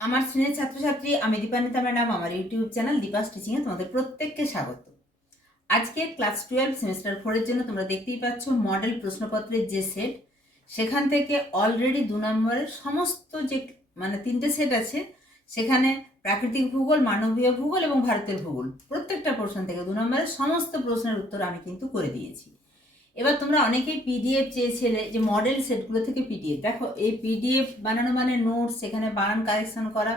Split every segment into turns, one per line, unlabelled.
আমার শ্রেণির ছাত্রছাত্রী আমি দীপানিতা ম্যাডাম, আমার ইউটিউব চ্যানেল দীপাস টিচিংয়ে তোমাদের প্রত্যেককে স্বাগত। আজকে ক্লাস টুয়েলভ সেমিস্টার ফোরের জন্য তোমরা দেখতেই পাচ্ছ মডেল প্রশ্নপত্রের যে সেট সেখান থেকে অলরেডি দু নম্বরের সমস্ত যে মানে তিনটে সেট আছে, সেখানে প্রাকৃতিক ভূগোল, মানবীয় ভূগোল এবং ভারতের ভূগোল, প্রত্যেকটা প্রশ্ন থেকে দু নম্বরের সমস্ত প্রশ্নের উত্তর আমি কিন্তু করে দিয়েছি। এবার তোমরা অনেকেই পিডিএফ চেয়েছিলে যে মডেল সেটগুলো থেকে পিডিএফ দেখো, এই পিডিএফ বানানো মানে নোটস সেখানে বানান কারেকশন করা,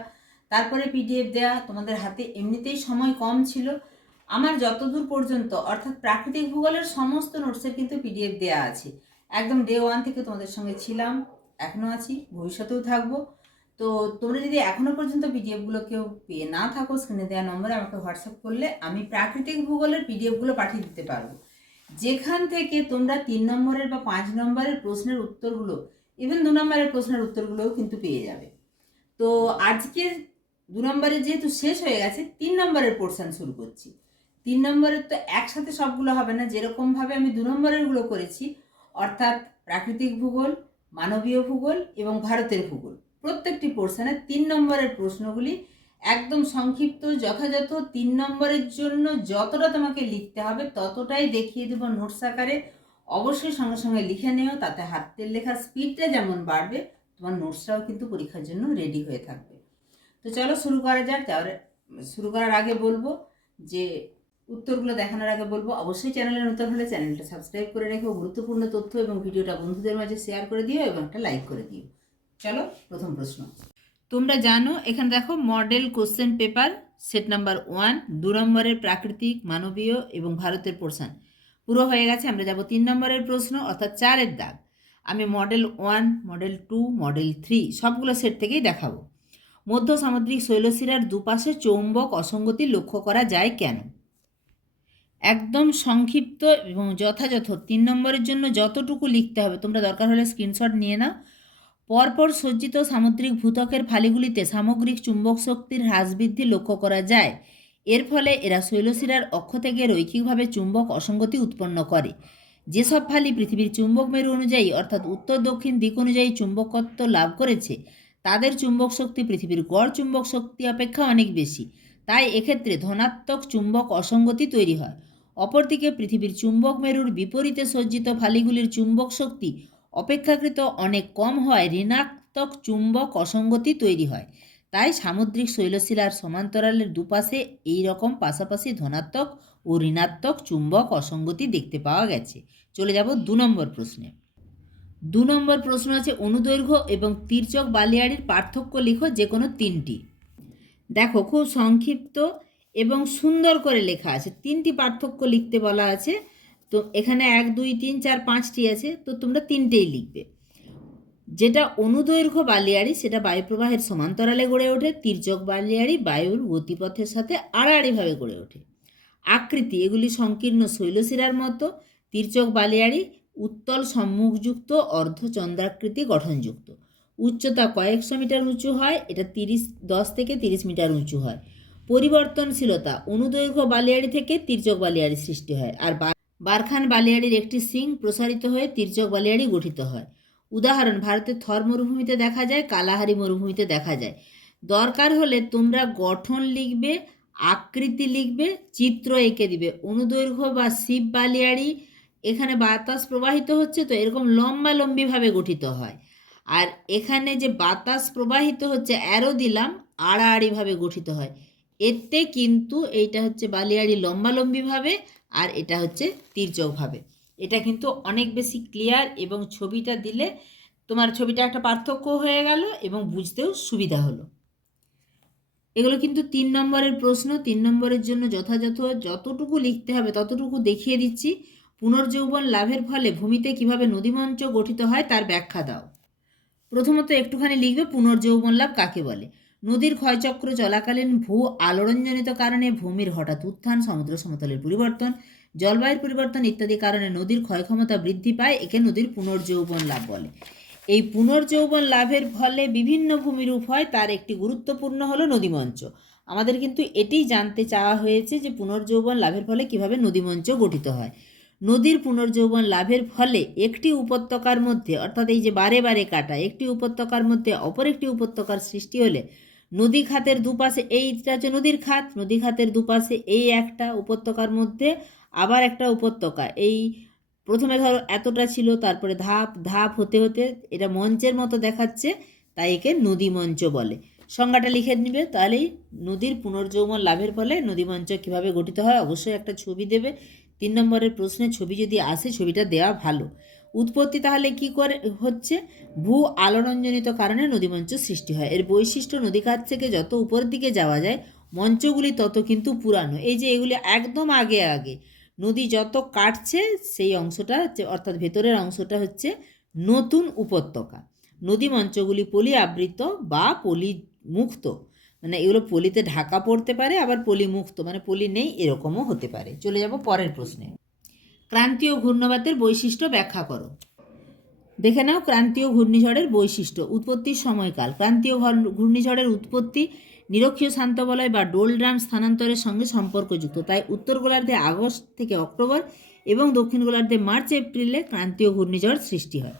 তারপরে পিডিএফ দেওয়া তোমাদের হাতে এমনিতেই সময় কম ছিল। আমার যতদূর পর্যন্ত, অর্থাৎ প্রাকৃতিক ভূগোলের সমস্ত নোটসের কিন্তু পিডিএফ দেওয়া আছে। একদম ডে ওয়ান থেকে তোমাদের সঙ্গে ছিলাম এখনও আছি, ভবিষ্যতেও থাকব। তো তোমরা যদি এখনও পর্যন্ত পিডিএফগুলো কেউ পেয়ে না থাকো স্ক্রিনে দেওয়া নম্বরে আমাকে হোয়াটসঅ্যাপ করলে আমি প্রাকৃতিক ভূগোলের পিডিএফগুলো পাঠিয়ে দিতে পারব। যেখান থেকে তোমরা তিন নম্বরের বা পাঁচ নম্বরের প্রশ্নের উত্তরগুলো ইভেন দু নম্বরের প্রশ্নের উত্তরগুলোও কিন্তু পেয়ে যাবে। তো আজকে দু নম্বরের যেহেতু শেষ হয়ে গেছে, তিন নম্বরের পোর্শন শুরু করছি। তিন নম্বরের তো একসাথে সবগুলো হবে না, যেরকমভাবে আমি দু নম্বরেরগুলো করেছি, অর্থাৎ প্রাকৃতিক ভূগোল, মানবীয় ভূগোল এবং ভারতের ভূগোল। প্রত্যেকটি পোর্শনে তিন নম্বরের প্রশ্নগুলি একদম সংক্ষিপ্ত, যথাযথ তিন নম্বরের জন্য যতটা তোমাকে লিখতে হবে ততটাই দেখিয়ে দেবো নোটস আকারে। অবশ্যই সঙ্গে সঙ্গে লিখে নিও, তাতে হাতের লেখার স্পিডটা যেমন বাড়বে, তোমার নোটসটাও কিন্তু পরীক্ষার জন্য রেডি হয়ে থাকবে। তো চলো শুরু করা যাক যাওয়ার শুরু করার আগে বলব যে উত্তরগুলো দেখানোর আগে বলব, অবশ্যই চ্যানেলে নতুন হলে চ্যানেলটা সাবস্ক্রাইব করে রেখো, গুরুত্বপূর্ণ তথ্য এবং ভিডিওটা বন্ধুদের মাঝে শেয়ার করে দিও এবং একটা লাইক করে দিও। চলো প্রথম প্রশ্ন। তোমরা জানো, এখানে দেখো model question paper set number one দু নম্বরের প্রাকৃতিক, মানবীয় এবং ভারতের পোর্শন পুরো হয়ে গেছে, আমরা যাব তিন নম্বরের প্রশ্ন, অর্থাৎ চারের দাগ। আমি model one model two model three সবগুলো সেট থেকেই দেখাবো। মধ্য সামুদ্রিক শৈলশিরার দুপাশে চৌম্বক অসঙ্গতি লক্ষ্য করা যায় কেন? একদম সংক্ষিপ্ত এবং যথাযথ, তিন নম্বরের জন্য যতটুকু লিখতে হবে, তোমরা দরকার হলে স্ক্রিনশট নিয়ে নাও। পরপর সজ্জিত সামুদ্রিক ভূতকের ফালিগুলিতে সামগ্রিক চুম্বক শক্তির হ্রাস বৃদ্ধি লক্ষ্য করা যায়। এর ফলে এরা শৈলশিরার অক্ষ থেকে রৈখিকভাবে চুম্বক অসঙ্গতি উৎপন্ন করে। যেসব ফালি পৃথিবীর চুম্বক মেরু অনুযায়ী অর্থাৎ উত্তর, দক্ষিণ দিক অনুযায়ী চুম্বকত্ব লাভ করেছে, তাদের চুম্বক শক্তি পৃথিবীর গড় চুম্বক শক্তি অপেক্ষা অনেক বেশি। তাই এক্ষেত্রে ধনাত্মক চুম্বক অসঙ্গতি তৈরি হয়। অপরদিকে পৃথিবীর চুম্বক মেরুর বিপরীতে সজ্জিত ফালিগুলির চুম্বক শক্তি অপেক্ষাকৃত অনেক কম হয়, ঋণাত্মক চুম্বক অসঙ্গতি তৈরি হয়। তাই সামুদ্রিক শৈলশিলার সমান্তরালের দুপাশে এই রকম পাশাপাশি ধনাত্মক ও ঋণাত্মক চুম্বক অসঙ্গতি দেখতে পাওয়া গেছে। চলে যাব দু নম্বর প্রশ্নে। দু নম্বর প্রশ্ন আছে, অনুদৈর্ঘ্য এবং তির্যক বালিয়াড়ির পার্থক্য লিখো যে কোনো তিনটি। দেখো, খুব সংক্ষিপ্ত এবং সুন্দর করে লেখা আছে। তিনটি পার্থক্য লিখতে বলা আছে। তো এখানে এক, দুই, তিন, চার, পাঁচটি আছে, তো তোমরা তিনটেই লিখবে। যেটা অনুদৈর্ঘ্য বালিয়াড়ি, সেটা বায়ুপ্রবাহের সমান্তরালে গড়ে ওঠে, তির্যক বালিয়াড়ি বায়ুর গতিপথের সাথে আড়াআড়িভাবে গড়ে ওঠে। আকৃতি, এগুলি সংকীর্ণ শৈলশিরার মতো, তির্যক বালিয়াড়ি, উত্তল সম্মুখযুক্ত, অর্ধচন্দ্রাকৃতি গঠনযুক্ত। উচ্চতা কয়েকশো মিটার উঁচু হয়, এটা তিরিশ, দশ থেকে তিরিশ মিটার উঁচু হয়। পরিবর্তনশীলতা, অনুদৈর্ঘ্য বালিয়াড়ি থেকে তির্যক বালিয়াড়ি সৃষ্টি হয়, আর বারখান বালিয়াড়ির একটি সিং প্রসারিত হয়ে তির্যক বালিয়াড়ি গঠিত হয়। উদাহরণ, ভারতের থর মরুভূমিতে দেখা যায়, কালাহারি মরুভূমিতে দেখা যায়। দরকার হলে তোমরা গঠন লিখবে, আকৃতি লিখবে, চিত্র এঁকে দিবে। অনুদৈর্ঘ্য বা শিব বালিয়াড়ি এখানে বাতাস প্রবাহিত হচ্ছে তো এরকম লম্বা লম্বিভাবে গঠিত হয়। আর এখানে যে বাতাস প্রবাহিত হচ্ছে অ্যারো দিলাম, আড়াআড়িভাবে গঠিত হয়। এতে কিন্তু এইটা হচ্ছে বালিয়াড়ি লম্বালম্বিভাবে আর এটা হচ্ছে তির্যকভাবে এটা কিন্তু অনেক বেশি ক্লিয়ার এবং ছবিটা দিলে তোমার ছবিটা একটা পার্থক্য হয়ে গেল এবং বুঝতেও সুবিধা হলো। এগুলো কিন্তু তিন নম্বরের প্রশ্ন, তিন নম্বরের জন্য যথাযথ যতটুকু লিখতে হবে ততটুকু দেখিয়ে দিচ্ছি। পুনর্যৌবন লাভের ফলে ভূমিতে কীভাবে নদীমঞ্চ গঠিত হয় তার ব্যাখ্যা দাও। প্রথমত একটুখানি লিখবে পুনর্যৌবন লাভ কাকে বলে? নদীর ক্ষয়চক্র চলাকালীন ভূ আলোড়নজনিত কারণে ভূমির হঠাৎ উত্থান, সমুদ্র সমতলের পরিবর্তন, জলবায়ুর পরিবর্তন ইত্যাদি কারণে নদীর ক্ষয়ক্ষমতা বৃদ্ধি পায়, একে নদীর পুনর্যৌবন লাভ বলে। এই পুনর্যৌবন লাভের ফলে বিভিন্ন ভূমিরূপ হয়, তার একটি গুরুত্বপূর্ণ হলো নদীমঞ্চ। আমাদের কিন্তু এটিই জানতে চাওয়া হয়েছে যে পুনর্যৌবন লাভের ফলে কীভাবে নদীমঞ্চ গঠিত হয়। নদীর পুনর্যৌবন লাভের ফলে একটি উপত্যকার মধ্যে, অর্থাৎ এই যে বারে বারে কাটা, একটি উপত্যকার মধ্যে অপর একটি উপত্যকার সৃষ্টি হলে নদী খাতের দুপাশে এইটা হচ্ছে নদীর খাত নদী খাতের দুপাশে এই একটা উপত্যকার মধ্যে আবার একটা উপত্যকা। এই প্রথমে ধরো এতটা ছিল, তারপরে ধাপ ধাপ হতে হতে এটা মঞ্চের মতো দেখাচ্ছে, তাই একে নদী মঞ্চ বলে। সংজ্ঞাটা লিখে নিবে তাহলেই নদীর পুনর্যৌমন লাভের ফলে নদী মঞ্চ কীভাবে গঠিত হয়, অবশ্যই একটা ছবি দেবে। তিন নম্বরের প্রশ্নে ছবি যদি আসে, ছবিটা দেওয়া ভালো। উৎপত্তি তাহলে কি করে, হচ্ছে? ভূ আলোড়নজনিত কারণে নদীমঞ্চ সৃষ্টি হয়। এর বৈশিষ্ট্য নদীখাত থেকে যত উপরের দিকে যাওয়া যায়, মঞ্চগুলি তত কিন্তু পুরানো। এই যে এগুলি একদম আগে আগে। নদী যত কাটছে, সেই অংশটা অর্থাৎ ভেতরের অংশটা হচ্ছে নতুন উপত্যকা। নদী মঞ্চগুলি পলি আবৃত বা পলি মুক্ত মানে এগুলো পলিতে ঢাকা পড়তে পারে, আবার পলি মুক্ত মানে পলি নেই, এরকমও হতে পারে। চলে যাব পরের প্রশ্নে। ক্রান্তীয় ঘূর্ণবাতের বৈশিষ্ট্য ব্যাখ্যা করো। দেখে নাও ক্রান্তীয় ঘূর্ণিঝড়ের বৈশিষ্ট্য, উৎপত্তির সময়কাল। ক্রান্তীয় ঘর- ঘূর্ণিঝড়ের উৎপত্তি নিরক্ষীয় শান্ত বলয় বা ডোলড্রাম স্থানান্তরের সঙ্গে সম্পর্কযুক্ত। তাই উত্তর গোলার্ধে আগস্ট থেকে অক্টোবর এবং দক্ষিণ গোলার্ধে মার্চ, এপ্রিলে ক্রান্তীয় ঘূর্ণিঝড় সৃষ্টি হয়।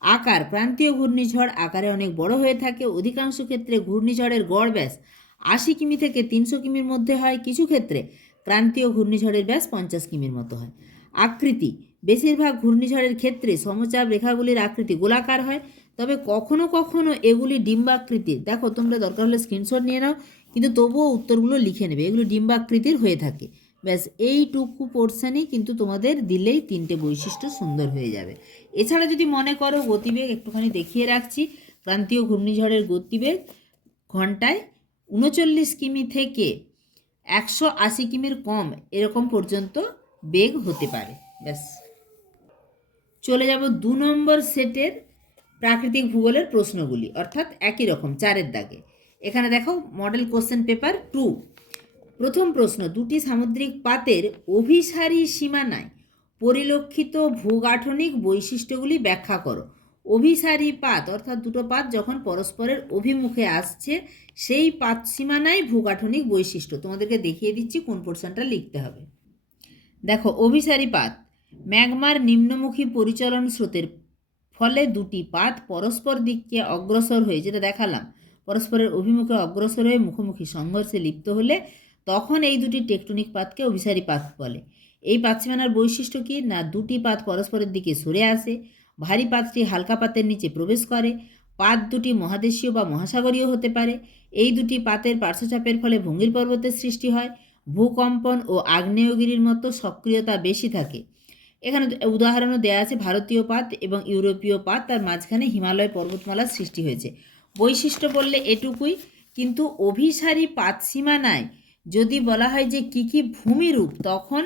আকার, ক্রান্তীয় ঘূর্ণিঝড় আকারে অনেক বড় হয়ে থাকে। অধিকাংশ ক্ষেত্রে ঘূর্ণিঝড়ের গড় ব্যাস আশি কিমি থেকে তিনশো কিমির মধ্যে হয়। কিছু ক্ষেত্রে ক্রান্তীয় ঘূর্ণিঝড়ের ব্যাস পঞ্চাশ কিমির মতো হয়। আকৃতি। বেশিরভাগ ঘূর্ণিঝড়ের ক্ষেত্রে সমচাপ রেখাগুলির আকৃতি গোলাকার হয়, তবে কখনো কখনো এগুলি ডিম্বাকৃতির। দেখো, তোমরা দরকার হলে স্ক্রিনশট নিয়ে নাও, কিন্তু তবুও উত্তরগুলো লিখে নেবে। এগুলো ডিম্বাকৃতির হয়ে থাকে। ব্যাস, এইটুকু পোর্শনই কিন্তু তোমাদের দিলেই তিনটে বৈশিষ্ট্য সুন্দর হয়ে যাবে। এছাড়া যদি মনে করো গতিবেগ একটুখানি দেখিয়ে রাখছি, ক্রান্তীয় ঘূর্ণিঝড়ের গতিবেগ ঘন্টায় উনচল্লিশ কিমি থেকে একশো আশি কিমির কম, এরকম পর্যন্ত বেগ হতে পারে, ব্যাস। চলে যাব দু নম্বর সেটের প্রাকৃতিক ভূগোলের প্রশ্নগুলি, অর্থাৎ একই রকম, চারের দাগে। এখানে দেখো মডেল কোশ্চেন পেপার টু প্রথম প্রশ্ন, দুটি সামুদ্রিক পাতের অভিসারী সীমানায় পরিলক্ষিত ভূগাঠনিক বৈশিষ্ট্যগুলি ব্যাখ্যা করো। অভিসারী পাত, অর্থাৎ দুটো পাত যখন পরস্পরের অভিমুখে আসছে, সেই পাত সীমানায় ভূগাঠনিক বৈশিষ্ট্য। তোমাদেরকে দেখিয়ে দিচ্ছি কোন পোর্শনটা লিখতে হবে। দেখো, অভিসারী পাত। ম্যাগমার নিম্নমুখী পরিচলন স্রোতের ফলে দুটি পাত পরস্পর দিককে অগ্রসর হয়ে, যেটা দেখালাম, পরস্পরের অভিমুখে অগ্রসর হয়ে মুখোমুখি সংঘর্ষে লিপ্ত হলে তখন এই দুটি টেকটনিক পাতকে অভিসারী পাত বলে। এই পাত সীমানার বৈশিষ্ট্য কি? না, দুটি পাত পরস্পরের দিকে সরে আসে, ভারী পাতটি হালকা পাতের নিচে প্রবেশ করে, পাত দুটি মহাদেশীয় বা মহাসাগরীয় হতে পারে। এই দুটি পাতের পার্শ্বচাপের ফলে ভঙ্গির পর্বতের সৃষ্টি হয় ভূকম্পন ও আগ্নেয়গিরির মতো সক্রিয়তা বেশি থাকে। এখানে উদাহরণও দেওয়া আছে, ভারতীয় পাত এবং ইউরোপীয় পাত, তার মাঝখানে হিমালয় পর্বতমালার সৃষ্টি হয়েছে। বৈশিষ্ট্য বললে এটুকুই, কিন্তু অভিসারী পাত সীমানায় যদি বলা হয় যে কী কী ভূমিরূপ, তখন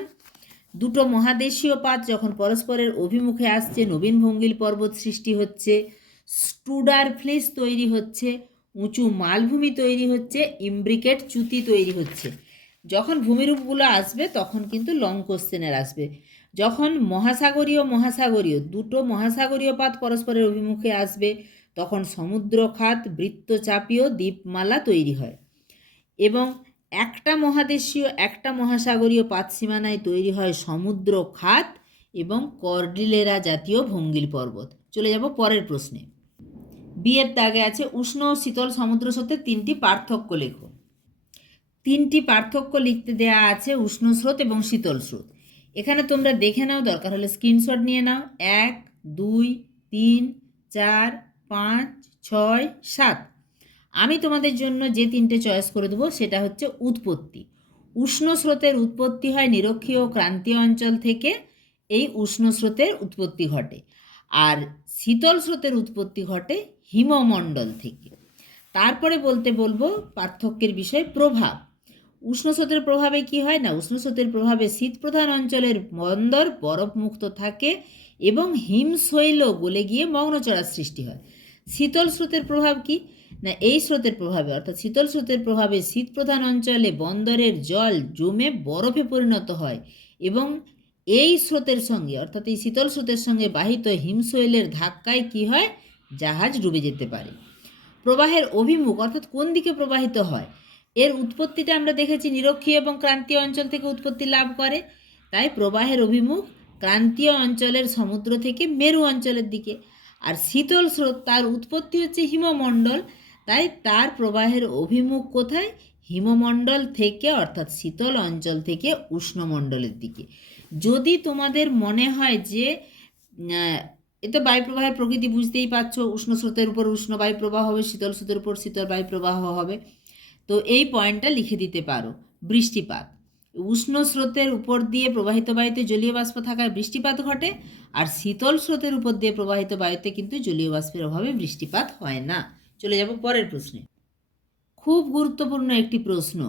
দুটো মহাদেশীয় পাত যখন পরস্পরের অভিমুখে আসছে, নবীন ভঙ্গিল পর্বত সৃষ্টি হচ্ছে, স্টুডার ফ্লিস তৈরি হচ্ছে, উঁচু মালভূমি তৈরি হচ্ছে, ইমব্রিকেট চ্যুতি তৈরি হচ্ছে। যখন ভূমিরূপগুলো আসবে, তখন কিন্তু লং কোশ্চেনের আসবে। যখন মহাসাগরীয় মহাসাগরীয় দুটো মহাসাগরীয় পাত পরস্পরের অভিমুখে আসবে, তখন সমুদ্র খাত বৃত্তচাপীয় দ্বীপমালা তৈরি হয়। এবং একটা মহাদেশীয়, একটা মহাসাগরীয় পাত সীমানায় তৈরি হয় সমুদ্র খাত এবং কর্ডিলেরা জাতীয় ভঙ্গিল পর্বত। চলে যাব পরের প্রশ্নে। বিয়ের দাগে আছে, উষ্ণ ও শীতল সমুদ্র স্রোতের তিনটি পার্থক্য লেখো। তিনটি পার্থক্য লিখতে দেয়া আছে উষ্ণ স্রোত এবং শীতল স্রোত। এখানে তোমরা দেখে নাও, দরকার হলে স্ক্রিনশট নিয়ে নাও। এক, দুই, তিন, চার, পাঁচ, ছয়, সাত। আমি তোমাদের জন্য যে তিনটে চয়েস করে দেবো, সেটা হচ্ছে উৎপত্তি। উষ্ণ স্রোতের উৎপত্তি হয় নিরক্ষীয় ক্রান্তীয় অঞ্চল থেকে, এই উষ্ণ স্রোতের উৎপত্তি ঘটে। আর শীতল স্রোতের উৎপত্তি ঘটে হিমমণ্ডল থেকে। তারপরে বলতে বলব পার্থক্যের বিষয় প্রভাব। উষ্ণ স্রোতের প্রভাবে কি হয় না? উষ্ণ স্রোতের প্রভাবে শীতপ্রধান অঞ্চলের বন্দর বরফমুক্ত থাকে এবং হিমশৈল গলে গিয়ে মগ্নচড়ার সৃষ্টি হয়। শীতল স্রোতের প্রভাব কি? না, এই স্রোতের প্রভাবে, অর্থাৎ শীতল স্রোতের প্রভাবে শীতপ্রধান অঞ্চলে বন্দরের জল জমে বরফে পরিণত হয় এবং এই স্রোতের সঙ্গে, অর্থাৎ এই শীতল স্রোতের সঙ্গে বাহিত হিমশৈলের ধাক্কায় কি হয়? জাহাজ ডুবে যেতে পারে। প্রবাহের অভিমুখ, অর্থাৎ কোন দিকে প্রবাহিত হয়? এর উৎপত্তিটা আমরা দেখেছি নিরক্ষীয় এবং ক্রান্তীয় অঞ্চল থেকে উৎপত্তি লাভ করে। তাই প্রবাহের অভিমুখ ক্রান্তীয় অঞ্চলের সমুদ্র থেকে মেরু অঞ্চলের দিকে। আর শীতল স্রোত তার উৎপত্তি হচ্ছে হিমমণ্ডল। তাই তার প্রবাহের অভিমুখ কোথায়? হিমমণ্ডল থেকে অর্থাৎ শীতল অঞ্চল থেকে উষ্ণমণ্ডলের দিকে। যদি তোমাদের মনে হয় যে আহ, এ তো বায়ুপ্রবাহের প্রকৃতি বুঝতেই পারছ উষ্ণ স্রোতের উপর উষ্ণ বায়ুপ্রবাহ হবে শীতল স্রোতের উপর শীতল বায়ুপ্রবাহ হবে। তো এই পয়েন্টটা লিখে দিতে পারো। বৃষ্টিপাত। উষ্ণ স্রোতের উপর দিয়ে প্রবাহিত বায়ুতে জলীয় বাষ্প থাকায় বৃষ্টিপাত ঘটে আর শীতল স্রোতের উপর দিয়ে প্রবাহিত বায়ুতে কিন্তু জলীয় বাষ্পের অভাবে বৃষ্টিপাত হয় না। চলে যাব পরের প্রশ্নে। খুব গুরুত্বপূর্ণ একটি প্রশ্ন।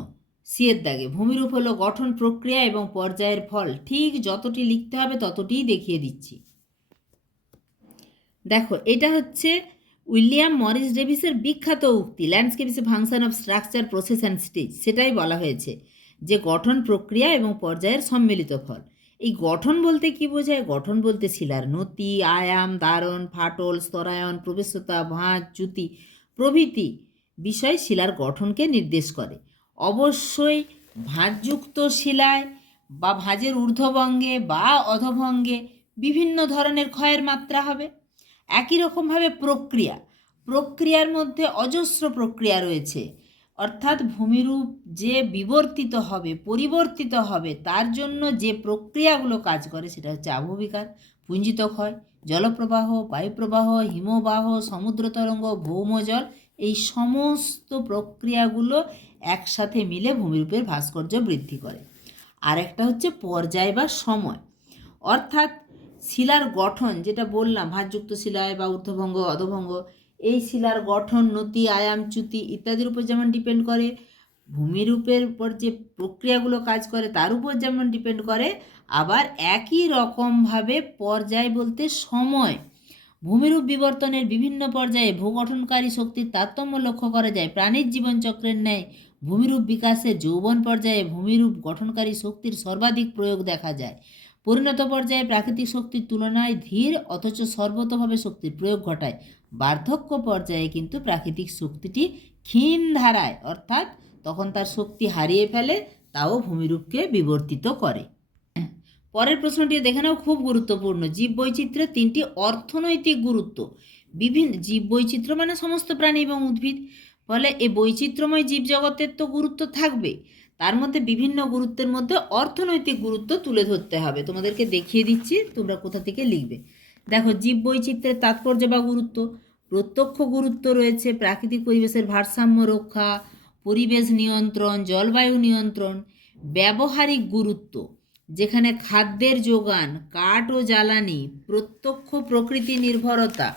সিয়ের দাগে, ভূমিরূপ হলো গঠন প্রক্রিয়া এবং পর্যায়ের ফল। ঠিক যতটি লিখতে হবে ততটিই দেখিয়ে দিচ্ছি। দেখো, এটা হচ্ছে উইলিয়াম মরিস ডেভিসের বিখ্যাত উক্তি landscape is a function of structure process and stage সেটাই বলা হয়েছে, যে গঠন প্রক্রিয়া এবং পর্যায়ের সম্মিলিত ফল। এই গঠন বলতে কি বোঝায়? গঠন বলতে শিলার নতি, আয়াম দারণ ফাটল, স্তরায়ন, প্রবেশতা, ভাঁজ, চ্যুতি প্রভৃতি বিষয় শিলার গঠনকে নির্দেশ করে। অবশ্যই ভাঁজযুক্ত শিলায় বা ভাঁজের ঊর্ধ্বভঙ্গে বা অধভঙ্গে বিভিন্ন ধরনের ক্ষয়ের মাত্রা হবে। একই রকমভাবে প্রক্রিয়া। প্রক্রিয়ার মধ্যে অজস্র প্রক্রিয়া রয়েছে। অর্থাৎ ভূমিরূপ যে বিবর্তিত হবে, পরিবর্তিত হবে, তার জন্য যে প্রক্রিয়াগুলো কাজ করে সেটা হচ্ছে আবহবিকার পুঞ্জিত ক্ষয় জলপ্রবাহ, বায়ুপ্রবাহ, হিমবাহ, সমুদ্র তরঙ্গ ভৌমজল এই সমস্ত প্রক্রিয়াগুলো একসাথে মিলে ভূমিরূপের ভাস্কর্য বৃদ্ধি করে। আর একটা হচ্ছে পর্যায় বা সময়। অর্থাৎ শিলার গঠন, যেটা বললাম ভাঁজযুক্ত শিলায় বা ঊর্ধ্বভঙ্গ, অধভঙ্গ, এই শিলার গঠন, নতি, আয়াম, চ্যুতি ইত্যাদির উপর যেমন ডিপেন্ড করে, ভূমিরূপের উপর যে প্রক্রিয়াগুলো কাজ করে, তার উপর যেমন ডিপেন্ড করে, আবার একই রকমভাবে পর্যায় বলতে সময়। ভূমিরূপ বিবর্তনের বিভিন্ন পর্যায়ে ভূগঠনকারী শক্তির তারতম্য লক্ষ্য করা যায়। প্রাণীর জীবনচক্রের ন্যায় ভূমিরূপ বিকাশে যৌবন পর্যায়ে ভূমিরূপ গঠনকারী শক্তির সর্বাধিক প্রয়োগ দেখা যায়। পরিণত পর্যায়ে প্রাকৃতিক শক্তির তুলনায় ধীর, অথচ সর্বতভাবে শক্তির প্রয়োগ ঘটায়। বার্ধক্য পর্যায়ে কিন্তু প্রাকৃতিক শক্তিটি ক্ষীণ ধারায়, অর্থাৎ তখন তার শক্তি হারিয়ে ফেলে, তাও ভূমিরূপকে বিবর্তিত করে। পরের প্রশ্নটি দেখে নাও, খুব গুরুত্বপূর্ণ। জীব বৈচিত্র্যের তিনটি অর্থনৈতিক গুরুত্ব। বিভিন্ন জীব বৈচিত্র্য মানে সমস্ত প্রাণী এবং উদ্ভিদ। ফলে এই বৈচিত্র্যময় জীবজগতের তো গুরুত্ব থাকবে তার মধ্যে বিভিন্ন গুরুত্বের মধ্যে অর্থনৈতিক গুরুত্ব তুলে ধরতে হবে। তোমাদেরকে দেখিয়ে দিচ্ছি, তোমরা কোথা থেকে লিখবে। দেখো জীব বৈচিত্র্যের তাৎপর্য বা গুরুত্ব, প্রত্যক্ষ গুরুত্ব রয়েছে, প্রাকৃতিক পরিবেশের ভারসাম্য রক্ষা, পরিবেশ নিয়ন্ত্রণ, জলবায়ু নিয়ন্ত্রণ, ব্যবহারিক গুরুত্ব, যেখানে খাদ্যের যোগান, কাঠ ও জ্বালানি, প্রত্যক্ষ প্রকৃতি নির্ভরতা।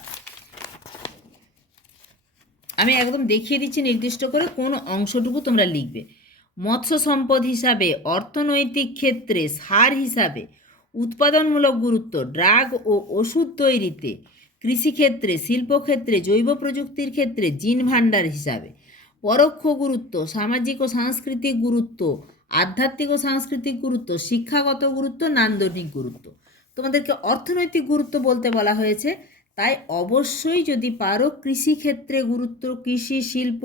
আমি একদম দেখিয়ে দিচ্ছি নির্দিষ্ট করে কোন অংশটুকু তোমরা লিখবে। মৎস্য সম্পদ হিসাবে, অর্থনৈতিক ক্ষেত্রে সার হিসাবে উৎপাদনমূলক গুরুত্ব, ড্রাগ ও ওষুধ তৈরিতে, কৃষিক্ষেত্রে, শিল্পক্ষেত্রে, জৈব প্রযুক্তির ক্ষেত্রে জিন ভাণ্ডার হিসাবে। পরোক্ষ গুরুত্ব, সামাজিক ও সাংস্কৃতিক গুরুত্ব, আধ্যাত্মিক ও সাংস্কৃতিক গুরুত্ব, শিক্ষাগত গুরুত্ব, নান্দনিক গুরুত্ব। তোমাদেরকে অর্থনৈতিক গুরুত্ব বলতে বলা হয়েছে, তাই অবশ্যই যদি পারো কৃষিক্ষেত্রে গুরুত্ব, কৃষি, শিল্প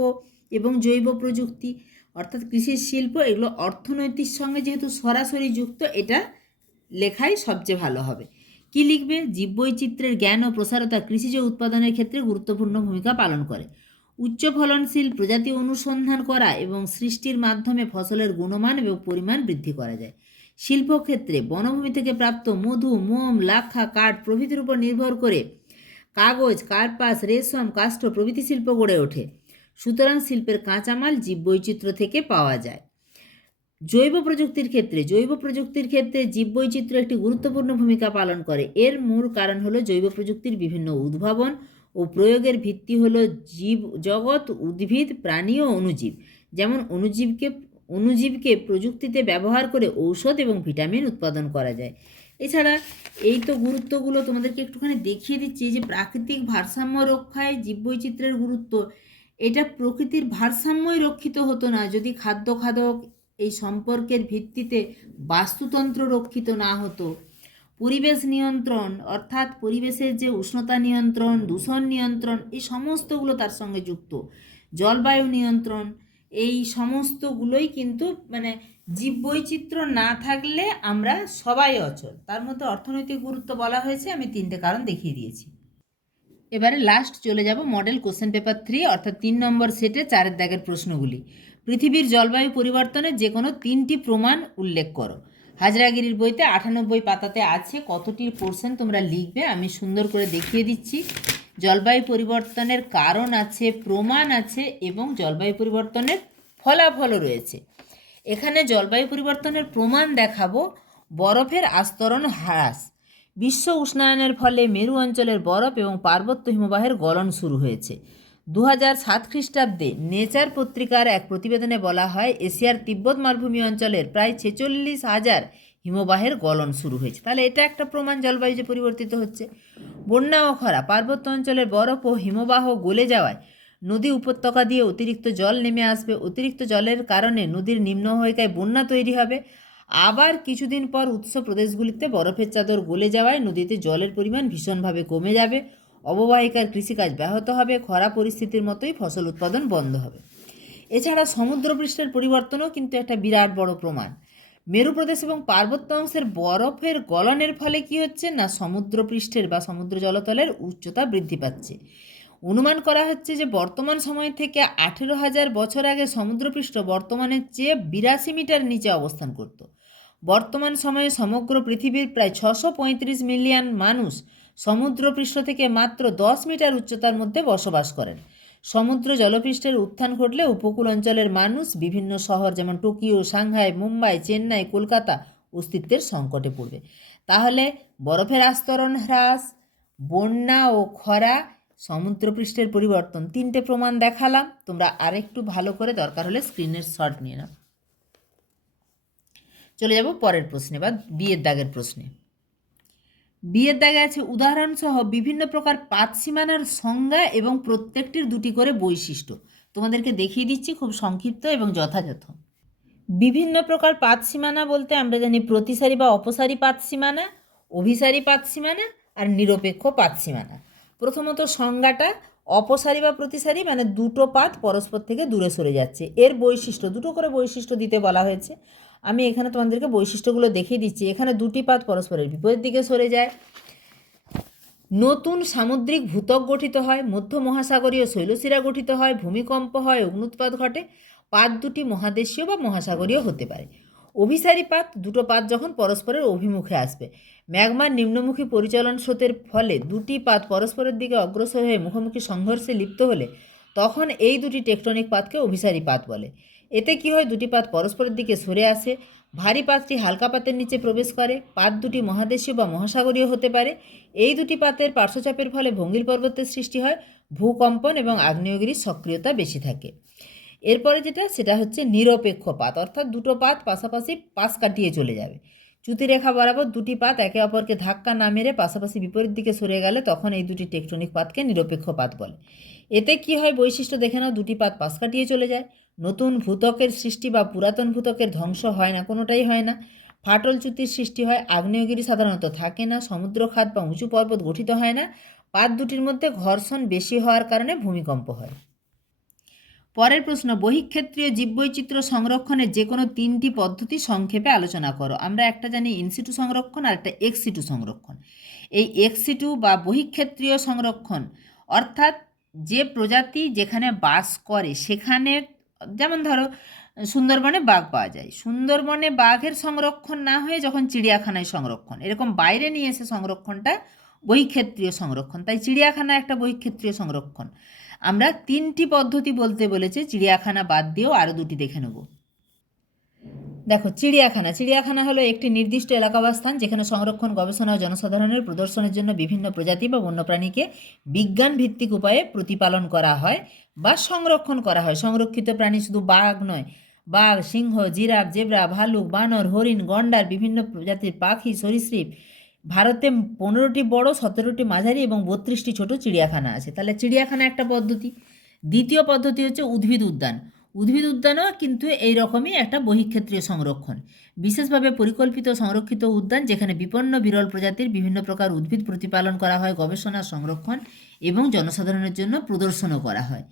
এবং জৈব প্রযুক্তি অর্থাৎ কৃষি শিল্প, এগুলো অর্থনৈতিক সঙ্গে যেহেতু সরাসরি যুক্ত, এটা লেখাই সবচেয়ে ভালো হবে। কি লিখবে? জীববৈচিত্র্যের জ্ঞান ও প্রসারতা কৃষিজ উৎপাদনের ক্ষেত্রে গুরুত্বপূর্ণ ভূমিকা পালন করে। উচ্চ ফলনশীল প্রজাতি অনুসন্ধান করা এবং সৃষ্টির মাধ্যমে ফসলের গুণমান এবং পরিমাণ বৃদ্ধি করা যায়। শিল্পক্ষেত্রে বনভূমি থেকে প্রাপ্ত মধু, মোম লাক্ষা কাঠ প্রভৃতির উপর নির্ভর করে কাগজ, কার্পাস, রেশম, কাষ্ঠ প্রভৃতি শিল্প গড়ে ওঠে। সুতরাং শিল্পের কাঁচামাল জীববৈচিত্র্য থেকে পাওয়া যায়। জৈব প্রযুক্তির ক্ষেত্রে, জৈব প্রযুক্তির ক্ষেত্রে জীববৈচিত্র্য একটি গুরুত্বপূর্ণ ভূমিকা পালন করে। এর মূল কারণ হলো জৈব প্রযুক্তির বিভিন্ন উদ্ভাবন ও প্রয়োগের ভিত্তি হলো জীব জগৎ, উদ্ভিদ, প্রাণী ও অণুজীব। যেমন অণুজীবকে অণুজীবকে প্রযুক্তিতে ব্যবহার করে ঔষধ এবং ভিটামিন উৎপাদন করা যায়। এছাড়া এই তো গুরুত্বগুলো তোমাদেরকে একটুখানি দেখিয়ে দিচ্ছি যে প্রাকৃতিক ভারসাম্য রক্ষায় জীববৈচিত্র্যের গুরুত্ব এটা প্রকৃতির ভারসাম্যই রক্ষিত হতো না যদি খাদ্য খাদক এই সম্পর্কের ভিত্তিতে বাস্তুতন্ত্র রক্ষিত না হতো। পরিবেশ নিয়ন্ত্রণ অর্থাৎ পরিবেশের যে উষ্ণতা নিয়ন্ত্রণ, দূষণ নিয়ন্ত্রণ, এই সমস্তগুলো তার সঙ্গে যুক্ত। জলবায়ু নিয়ন্ত্রণ, এই সমস্তগুলোই কিন্তু মানে জীববৈচিত্র্য না থাকলে আমরা সবাই অচল। তার মধ্যে অর্থনৈতিক গুরুত্ব বলা হয়েছে, আমি তিনটে কারণ দেখিয়ে দিয়েছি। এবারে লাস্ট চলে যাব মডেল কোশ্চেন পেপার থ্রি অর্থাৎ তিন নম্বর সেটে চারের দাগের প্রশ্নগুলি। পৃথিবীর জলবায়ু পরিবর্তনের যে কোনো তিনটি প্রমাণ উল্লেখ করো। হাজরাগিরির বইতে আটানব্বই পাতাতে আছে কতটি পোর্শন তোমরা লিখবে, আমি সুন্দর করে দেখিয়ে দিচ্ছি। জলবায়ু পরিবর্তনের কারণ আছে, প্রমাণ আছে এবং জলবায়ু পরিবর্তনের ফলাফলও রয়েছে। এখানে জলবায়ু পরিবর্তনের প্রমাণ দেখাবো, বরফের আস্তরণ হ্রাস। বিশ্ব উষ্ণায়নের ফলে মেরু অঞ্চলের বরফ এবং পার্বত্য হিমবাহের গলন শুরু হয়েছে। দু হাজার সাত খ্রিস্টাব্দে নেচার পত্রিকার এক প্রতিবেদনে বলা হয়, এশিয়ার তিব্বত মালভূমি অঞ্চলের প্রায় ছেচল্লিশ হাজার হিমবাহের গলন শুরু হয়েছে। তাহলে এটা একটা প্রমাণ জলবায়ু যে পরিবর্তিত হচ্ছে। বন্যা ও খরা, পার্বত্য অঞ্চলের বরফ ও হিমবাহ গলে যাওয়ায় নদী উপত্যকা দিয়ে অতিরিক্ত জল নেমে আসবে। অতিরিক্ত জলের কারণে নদীর নিম্ন নিম্নহয়িকায় বন্যা তৈরি হবে। আবার কিছুদিন পর উৎস প্রদেশগুলিতে বরফের চাদর গলে যাওয়ায় নদীতে জলের পরিমাণ ভীষণভাবে কমে যাবে। অববাহিকার কৃষিকাজ ব্যাহত হবে, খরা পরিস্থিতির মতোই ফসল উৎপাদন বন্ধ হবে। এছাড়া সমুদ্রপৃষ্ঠের পরিবর্তনও কিন্তু একটা বিরাট বড় প্রমাণ। মেরু প্রদেশ এবং পার্বত্য অংশের বরফের গলনের ফলে কি হচ্ছে না সমুদ্রপৃষ্ঠের বা সমুদ্র জলতলের উচ্চতা বৃদ্ধি পাচ্ছে? অনুমান করা হচ্ছে যে বর্তমান সময় থেকে আঠেরো হাজার বছর আগে সমুদ্রপৃষ্ঠ বর্তমানের চেয়ে বিরাশি মিটার নিচে অবস্থান করত। বর্তমান সময়ে সমগ্র পৃথিবীর প্রায় ছশো পঁয়ত্রিশ মিলিয়ন মানুষ সমুদ্রপৃষ্ঠ থেকে মাত্র দশ মিটার উচ্চতার মধ্যে বসবাস করেন। সমুদ্র জলপৃষ্ঠের উত্থান ঘটলে উপকূল অঞ্চলের মানুষ বিভিন্ন শহর যেমন টোকিও, সাংহাই, মুম্বাই, চেন্নাই, কলকাতা অস্তিত্বের সংকটে পড়বে। তাহলে বরফের আস্তরণ হ্রাস, বন্যা ও খরা সমুদ্রপৃষ্ঠের পরিবর্তন তিনটে প্রমাণ দেখালাম। তোমরা আরেকটু ভালো করে দরকার হলে স্ক্রিনের শট নিয়ে নাও। চলে যাব পরের প্রশ্নে বা বিয়ের দাগের প্রশ্নে। বিয়ের দাগে আছে উদাহরণসহ বিভিন্ন প্রকার পাত সীমানার সংজ্ঞা এবং প্রত্যেকটির দুটি করে বৈশিষ্ট্য। তোমাদেরকে দেখিয়ে দিচ্ছি খুব সংক্ষিপ্ত এবং যথাযথ। বিভিন্ন প্রকার পাত সীমানা বলতে আমরা জানি প্রতিসারি বা অপসারী পাত সীমানা, অভিসারী পাত সীমানা আর নিরপেক্ষ পাত সীমানা। প্রথমত সংজ্ঞাটা অপসারী বা প্রতিসারী মানে দুটো পাত পরস্পর থেকে দূরে সরে যাচ্ছে। এর বৈশিষ্ট্য, দুটো করে বৈশিষ্ট্য দিতে বলা হয়েছে। আমি এখানে তোমাদেরকে বৈশিষ্ট্যগুলো দেখিয়ে দিচ্ছি। এখানে দুটি পাত পরস্পরের বিপরীত দিকে সরে যায়। নতুন সামুদ্রিক ভূতক গঠিত হয়, মধ্য মহাসাগরীয় শৈলশিরা গঠিত হয়, ভূমিকম্প হয়, অগ্নুৎপাত ঘটে। পাত দুটি মহাদেশীয় বা মহাসাগরীয় হতে পারে। অভিসারী পাত, দুটো পাত যখন পরস্পরের অভিমুখে আসবে। ম্যাগমার নিম্নমুখী পরিচালন স্রোতের ফলে দুটি পাত পরস্পরের দিকে অগ্রসর হয়ে মুখোমুখি সংঘর্ষে লিপ্ত হলে, তখন এই দুটি টেকটনিক পাতকে অভিসারী পাত বলে। এতে কি হয়, দুটি পাত পরস্পরের দিকে সরে আসে, ভারী পাতটি হালকা পাতের নিচে প্রবেশ করে, পাত দুটি মহাদেশীয় বা মহাসাগরীয় হতে পারে। এই দুটি পাতের পার্শ্বচাপের ফলে ভঙ্গিল পর্বতের সৃষ্টি হয়, ভূকম্পন এবং আগ্নেয়গিরির সক্রিয়তা বেশি থাকে। এরপরে যেটা, সেটা হচ্ছে নিরপেক্ষ পাত অর্থাৎ দুটো পাত পাশাপাশি পাশ কাটিয়ে চলে যাবে। চ্যুতিরেখা বরাবর দুটি পাত একে অপরকে ধাক্কা না মেরে পাশাপাশি বিপরীত দিকে সরে গেলে তখন এই দুটি টেকটনিক পাতকে নিরপেক্ষ পাত বলে। এতে কি হয় বৈশিষ্ট্য দেখে নাও, দুটি পাত পাশ কাটিয়ে চলে যায়। নতুন ভূতকের সৃষ্টি বা পুরাতন ভূতকের ধ্বংস হয় না, কোনোটাই হয় না। ফাটল চ্যুতির সৃষ্টি হয়, আগ্নেয়গিরি সাধারণত থাকে না সমুদ্র খাত বা উঁচু পর্বত গঠিত হয় না। পাত দুটির মধ্যে ঘর্ষণ বেশি হওয়ার কারণে ভূমিকম্প হয়। পরের প্রশ্ন, বহিক্ষেত্রীয় জীববৈচিত্র্য সংরক্ষণের যে কোনো তিনটি পদ্ধতি সংক্ষেপে আলোচনা করো। আমরা একটা জানি ইনসিটু সংরক্ষণ, আর একটা এক্সিটু সংরক্ষণ। এই এক্সিটু বা বহিক্ষেত্রীয় সংরক্ষণ, অর্থাৎ যে প্রজাতি যেখানে বাস করে, সেখানে যেমন ধরো, সুন্দরবনে বাঘ পাওয়া যায়। সুন্দরবনে বাঘের সংরক্ষণ না হয়ে যখন চিড়িয়াখানায় সংরক্ষণ, এরকম বাইরে নিয়ে এসে সংরক্ষণটা বহিক্ষেত্রীয় সংরক্ষণ। তাই চিড়িয়াখানা একটা বহিক্ষেত্রীয় সংরক্ষণ। আমরা তিনটি পদ্ধতি বলতে বলেছে, চিড়িয়াখানা বাদ দিয়েও আরও দুটি দেখে নেব। দেখো, চিড়িয়াখানা। চিড়িয়াখানা হলো একটি নির্দিষ্ট এলাকা বা স্থান যেখানে সংরক্ষণ, গবেষণা ও জনসাধারণের প্রদর্শনের জন্য বিভিন্ন প্রজাতি বা বন্যপ্রাণীকে বিজ্ঞান ভিত্তিক উপায়ে প্রতিপালন করা হয় বা সংরক্ষণ করা হয়। সংরক্ষিত প্রাণী শুধু বাঘ নয়। বাঘ, সিংহ, জিরাফ, জেব্রা, ভালুক, বানর, হরিণ, গন্ডার, বিভিন্ন প্রজাতির পাখি, সরীসৃপ ভারতে পনেরোটি বড়, সতেরোটি মাঝারি এবং বত্রিশটি ছোট চিড়িয়াখানা আছে। তাহলে চিড়িয়াখানা একটা পদ্ধতি। দ্বিতীয় পদ্ধতি হচ্ছে উদ্ভিদ উদ্যান। উদ্ভিদ উদ্যানও কিন্তু এই রকমই একটা বহিক্ষেত্রীয় সংরক্ষণ। বিশেষভাবে পরিকল্পিত সংরক্ষিত উদ্যান যেখানে বিপন্ন বিরল প্রজাতির বিভিন্ন প্রকার উদ্ভিদ প্রতিপালন করা হয়, গবেষণা, সংরক্ষণ এবং জনসাধারণের জন্য প্রদর্শনও করা হয়।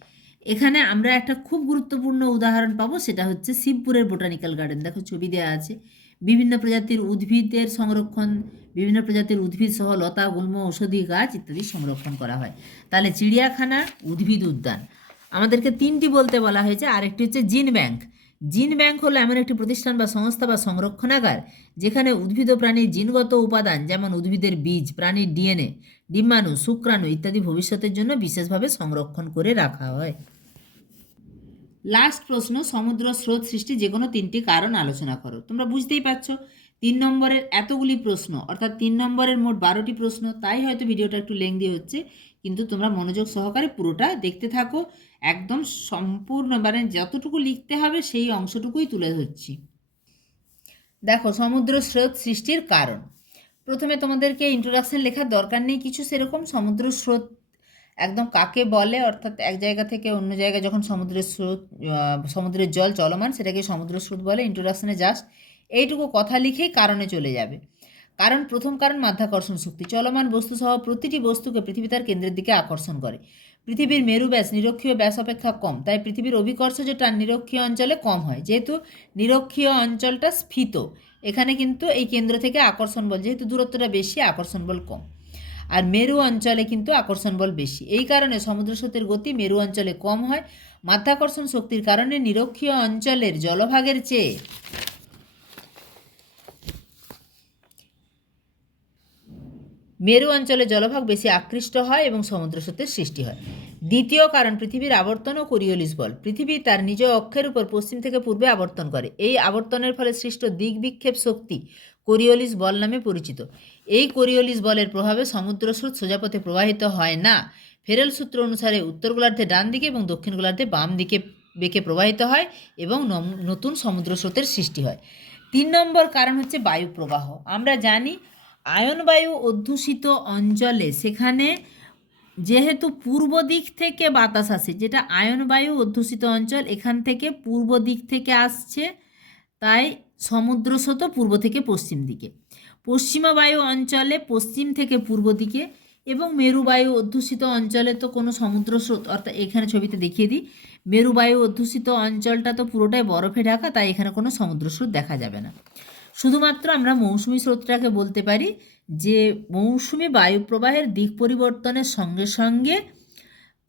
এখানে আমরা একটা খুব গুরুত্বপূর্ণ উদাহরণ পাবো, সেটা হচ্ছে শিবপুরের বোটানিক্যাল গার্ডেন। দেখো, ছবি দেওয়া আছে। বিভিন্ন প্রজাতির উদ্ভিদের সংরক্ষণ, বিভিন্ন প্রজাতির উদ্ভিদ সহ লতা, গুল্ম, ঔষধি গাছ ইত্যাদি সংরক্ষণ করা হয়। তাহলে চিড়িয়াখানা উদ্ভিদ উদ্যান। আমাদেরকে তিনটি বলতে বলা হয়েছে, আরেকটি হচ্ছে জিন ব্যাংক। জিন ব্যাংক হলো এমন একটি প্রতিষ্ঠান বা সংস্থা বা সংরক্ষণাগার যেখানে উদ্ভিদ ও প্রাণীর জিনগত উপাদান যেমন উদ্ভিদের বীজ, প্রাণীর ডিএনএ, ডিম্বাণু, শুক্রাণু ইত্যাদি ভবিষ্যতের জন্য বিশেষভাবে সংরক্ষণ করে রাখা হয়। লাস্ট প্রশ্ন, সমুদ্র স্রোত সৃষ্টি যে কোনো তিনটি কারণ আলোচনা করো। তোমরা বুঝতেই পারছ, তিন নম্বরের এতগুলি প্রশ্ন, অর্থাৎ তিন নম্বরের মোট বারোটি প্রশ্ন, তাই হয়তো ভিডিওটা একটু লেংদি হচ্ছে, কিন্তু তোমরা মনোযোগ সহকারে পুরোটা দেখতে থাকো। একদম সম্পূর্ণ মানে যতটুকু লিখতে হবে সেই অংশটুকুই তুলে ধরছি। দেখো, সমুদ্র স্রোত সৃষ্টির কারণ। প্রথমে তোমাদেরকে ইন্ট্রোডাকশন লেখার দরকার নেই, কিছু সেরকম সমুদ্র স্রোত একদম কাকে বলে, অর্থাৎ এক জায়গা থেকে অন্য জায়গায় যখন সমুদ্রের স্রোত সমুদ্রের জল চলমান, সেটাকে সমুদ্র স্রোত বলে ইন্ট্রোডাকশনে জাস্ট এইটুকু কথা লিখেই কারণে চলে যাবে। কারণ প্রথম কারণ মাধ্যাকর্ষণ শক্তি। চলমান বস্তু সহ প্রতিটি বস্তুকে পৃথিবী তার কেন্দ্রের দিকে আকর্ষণ করে। পৃথিবীর মেরু ব্যাস নিরক্ষীয় ব্যাস অপেক্ষা কম, তাই পৃথিবীর অভিকর্ষ যেটা নিরক্ষীয় অঞ্চলে কম হয়। যেহেতু নিরক্ষীয় অঞ্চলটা স্ফীত, এখানে কিন্তু এই কেন্দ্র থেকে আকর্ষণ বল, যেহেতু দূরত্বটা বেশি, আকর্ষণ বল কম। আর মেরু অঞ্চলে কিন্তু আকর্ষণ বল বেশি। এই কারণে সমুদ্র স্রোতের গতি মেরু অঞ্চলে কম হয়। মাধ্যাকর্ষণ শক্তির কারণে নিরক্ষীয় অঞ্চলের জলভাগের চেয়ে মেরু অঞ্চলে জলভাগ বেশি আকৃষ্ট হয় এবং সমুদ্র স্রোতের সৃষ্টি হয়। দ্বিতীয় কারণ পৃথিবীর আবর্তন ও কোরিওলিস বল। পৃথিবী তার নিজ অক্ষের উপর পশ্চিম থেকে পূর্বে আবর্তন করে। এই আবর্তনের ফলে সৃষ্ট দিক বিক্ষেপ শক্তি কোরিওলিস বল নামে পরিচিত। এই কোরিওলিস বলের প্রভাবে সমুদ্র স্রোত সোজাপথে প্রবাহিত হয় না। ফেরেল সূত্র অনুসারে উত্তর গোলার্ধে ডান দিকে এবং দক্ষিণ গোলার্ধে বাম দিকে বেঁকে প্রবাহিত হয় এবং নতুন সমুদ্র স্রোতের সৃষ্টি হয়। তিন নম্বর কারণ হচ্ছে বায়ু প্রবাহ। আমরা জানি আয়ন বায়ু অধ্যুষিত অঞ্চলে সেখানে যেহেতু পূর্ব দিক থেকে বাতাস আসে, যেটা আয়ন বায়ু অধ্যুষিত অঞ্চল এখান থেকে পূর্ব দিক থেকে আসছে, তাই সমুদ্র স্রোত পূর্ব থেকে পশ্চিম দিকে। পশ্চিমা বায়ু অঞ্চলে পশ্চিম থেকে পূর্ব দিকে এবং মেরুবায়ু অধ্যুষিত অঞ্চলে তো কোনো সমুদ্র স্রোত, অর্থাৎ এখানে ছবিতে দেখিয়ে দিই মেরুবায়ু অধ্যুষিত অঞ্চলটা তো পুরোটাই বরফে ঢাকা, তাই এখানে কোনো সমুদ্র স্রোত দেখা যাবে না। শুধুমাত্র আমরা মৌসুমি স্রোতটাকে বলতে পারি যে মৌসুমি বায়ু প্রবাহের দিক পরিবর্তনের সঙ্গে সঙ্গে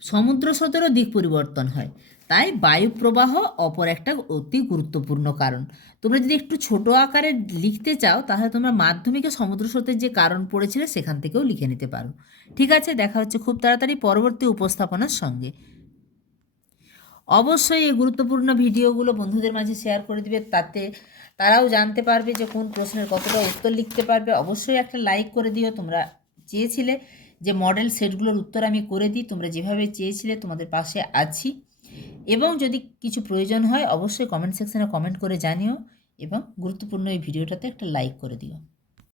সমুদ্র স্রোতেরও দিক পরিবর্তন হয়। তাই বায়ু প্রবাহ অপর একটা অতি গুরুত্বপূর্ণ কারণ। তোমরা যদি একটু ছোট আকারে লিখতে চাও, তাহলে তোমরা মাধ্যমিকে সমুদ্র স্রোতের যে কারণ পড়েছিলে, সেখান থেকেও লিখে নিতে পারো। ঠিক আছে, দেখা হচ্ছে খুব তাড়াতাড়ি পরবর্তী উপস্থাপনার সঙ্গে। অবশ্যই এই গুরুত্বপূর্ণ ভিডিওগুলো বন্ধুদের মাঝে শেয়ার করে দিবে, তাতে তারাও জানতে পারবে যে কোন প্রশ্নের কতটা উত্তর লিখতে পারবে। অবশ্যই একটা লাইক করে দিও, তোমরা চেয়েছিলে যে মডেল সেটগুলোর উত্তর আমি করে দিই, তোমরা যেভাবে চেয়েছিলে তোমাদের পাশে আছি। এবং যদি কিছু প্রয়োজন হয়, অবশ্যই কমেন্ট সেকশনে কমেন্ট করে জানিও এবং গুরুত্বপূর্ণ এই ভিডিওটাতে একটা লাইক করে দিও।